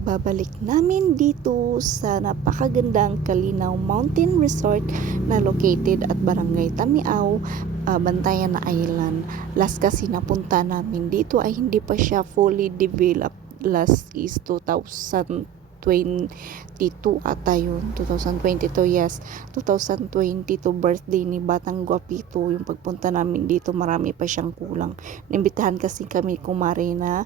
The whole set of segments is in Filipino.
pagbabalik namin dito sa napakagandang Kalinaw Mountain Resort na located at Barangay Tamiao, ah, Bantayan na Island. Last kasi napunta namin dito ay hindi pa siya fully developed. Last is 2022 ata yun. 2022, yes. 2022 birthday ni Batang Guapito. Yung pagpunta namin dito, marami pa siyang kulang. Nimbitahan kasi kami kumare na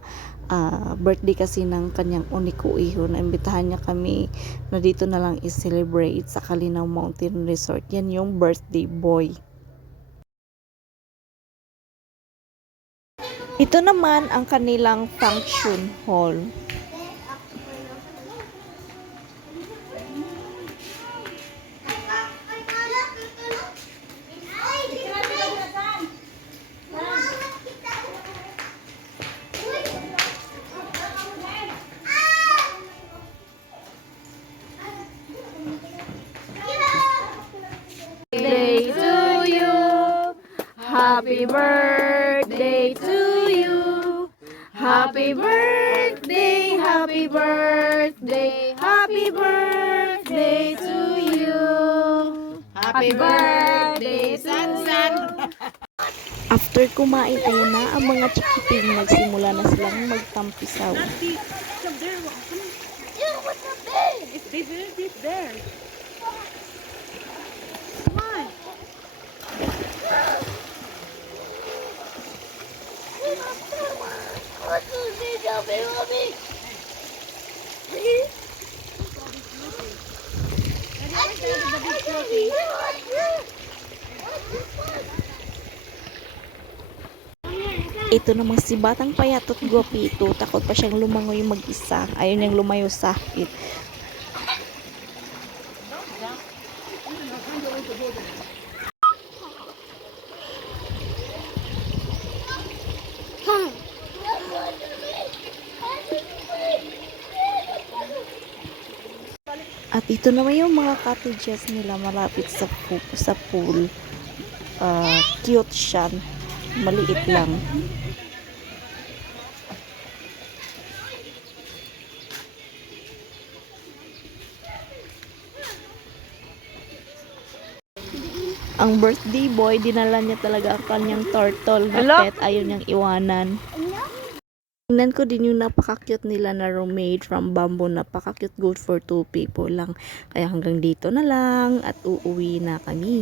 ah, birthday kasi ng kanyang uniko iho. Naimbitahan niya kami na dito na lang i-celebrate sa Kalinaw Mountain Resort. Yan yung birthday boy. Ito naman ang kanilang function hall. Happy birthday to you. Happy birthday, happy birthday, happy birthday to you. Happy birthday, Sansan! After kumain, ayun na ang mga chikiting nagsimula na silang magtampisaw. It's they built it there. Come Ito namang si Batang Payatot Guapito, takot pa siyang lumangoy mag-isa. Ayaw niyang lumayo sa hakit. At ito naman yung mga cottages nila malapit sa, pu- sa pool. Ah, cute siya. Maliit lang. Ang birthday boy, dinala niya talaga ang kanyang turtle na Hello? pet. Ayaw niyang iwanan. Tingnan ko din yung napaka-cute nila na roommate from bamboo. Napaka-cute good for two people lang. Kaya hanggang dito na lang at uuwi na kami.